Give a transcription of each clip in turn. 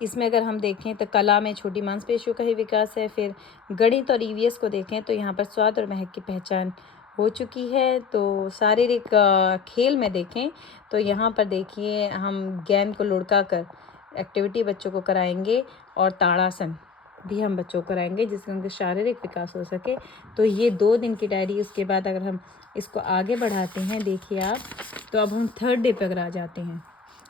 इसमें अगर हम देखें तो कला में छोटी मांसपेशियों का ही विकास है। फिर गणित और ईवीएस को देखें तो यहाँ पर स्वाद और महक की पहचान हो चुकी है। तो शारीरिक खेल में देखें तो यहाँ पर देखिए हम गेंद को लुढ़का कर एक्टिविटी बच्चों को कराएंगे और ताड़ासन भी हम बच्चों को कराएंगे जिससे उनका शारीरिक विकास हो सके। तो ये 2 दिन की डायरी। उसके बाद अगर हम इसको आगे बढ़ाते हैं, देखिए आप, तो अब हम 3rd डे पर अगर आ जाते हैं,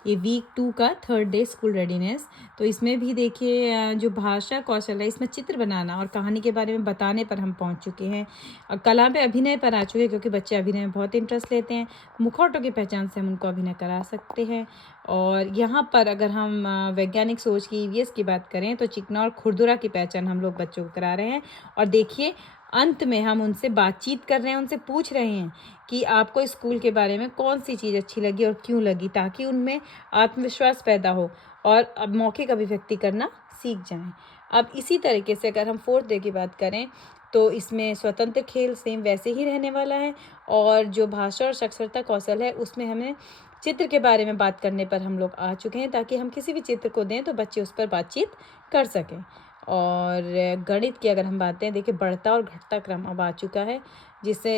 ये वीक 2 का 3rd डे स्कूल रेडीनेस। तो इसमें भी देखिए जो भाषा कौशल है, इसमें चित्र बनाना और कहानी के बारे में बताने पर हम पहुंच चुके हैं। और कला पे अभिनय पर आ चुके हैं क्योंकि बच्चे अभिनय में बहुत इंटरेस्ट लेते हैं। मुखौटों की पहचान से हम उनको अभिनय करा सकते हैं। और यहाँ पर अगर हम वैज्ञानिक सोच की ईवीएस की बात करें तो चिकना और खुरदुरा की पहचान हम लोग बच्चों को करा रहे हैं। और देखिए अंत में हम उनसे बातचीत कर रहे हैं, उनसे पूछ रहे हैं कि आपको स्कूल के बारे में कौन सी चीज़ अच्छी लगी और क्यों लगी, ताकि उनमें आत्मविश्वास पैदा हो और अब मौखिक अभिव्यक्ति करना सीख जाएं। अब इसी तरीके से अगर हम 4th डे की बात करें तो इसमें स्वतंत्र खेल सेम वैसे ही रहने वाला है। और जो भाषा और साक्षरता कौशल है उसमें हमें चित्र के बारे में बात करने पर हम लोग आ चुके हैं, ताकि हम किसी भी चित्र को दें तो बच्चे उस पर बातचीत कर सकें। और गणित की अगर हम बात करें, देखिए बढ़ता और घटता क्रम अब आ चुका है, जिससे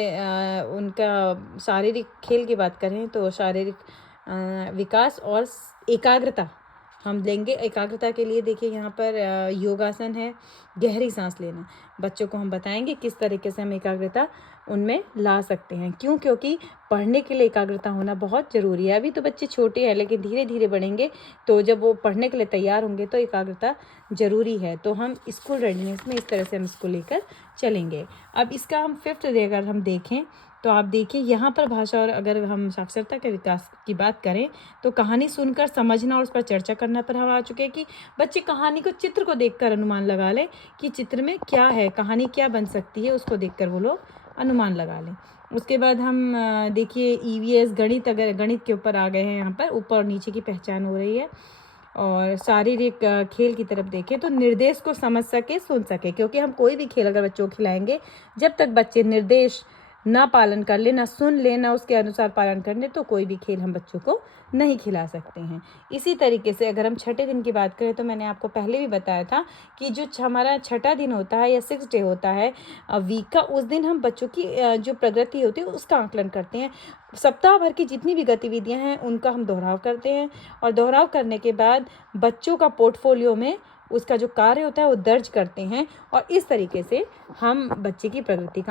उनका शारीरिक खेल की बात करें तो शारीरिक विकास और एकाग्रता हम लेंगे। एकाग्रता के लिए देखिए यहाँ पर योगासन है, गहरी सांस लेना। बच्चों को हम बताएंगे किस तरीके से हम एकाग्रता उनमें ला सकते हैं। क्योंकि पढ़ने के लिए एकाग्रता होना बहुत ज़रूरी है। अभी तो बच्चे छोटे हैं, लेकिन धीरे धीरे बढ़ेंगे तो जब वो पढ़ने के लिए तैयार होंगे तो एकाग्रता ज़रूरी है। तो हम स्कूल रेडीनेस में इस तरह से हम इसको लेकर चलेंगे। अब इसका हम 5th डे अगर हम देखें तो आप देखिए यहाँ पर भाषा और अगर हम साक्षरता के विकास की बात करें तो कहानी सुनकर समझना और उस पर चर्चा करना पर हम आ चुके हैं कि बच्चे कहानी को चित्र को देखकर अनुमान लगा लें कि चित्र में क्या है, कहानी क्या बन सकती है, उसको देखकर वो लोग अनुमान लगा लें। उसके बाद हम देखिए ईवीएस गणित, अगर गणित के ऊपर आ गए हैं, यहाँ पर ऊपर और नीचे की पहचान हो रही है। और शारीरिक खेल की तरफ देखें तो निर्देश को समझ सके, सुन सके, क्योंकि हम कोई भी खेल अगर बच्चों को खिलाएंगे, जब तक बच्चे निर्देश ना पालन कर ले, ना सुन ले, ना उसके अनुसार पालन कर ले, तो कोई भी खेल हम बच्चों को नहीं खिला सकते हैं। इसी तरीके से अगर हम 6ठे दिन की बात करें तो मैंने आपको पहले भी बताया था कि जो हमारा 6ठा दिन होता है या 6th डे होता है वीक का, उस दिन हम बच्चों की जो प्रगति होती है उसका आकलन करते हैं। सप्ताह भर की जितनी भी गतिविधियां हैं उनका हम दोहराव करते हैं और दोहराव करने के बाद बच्चों का पोर्टफोलियो में उसका जो कार्य होता है वो दर्ज करते हैं। और इस तरीके से हम बच्चे की प्रगति का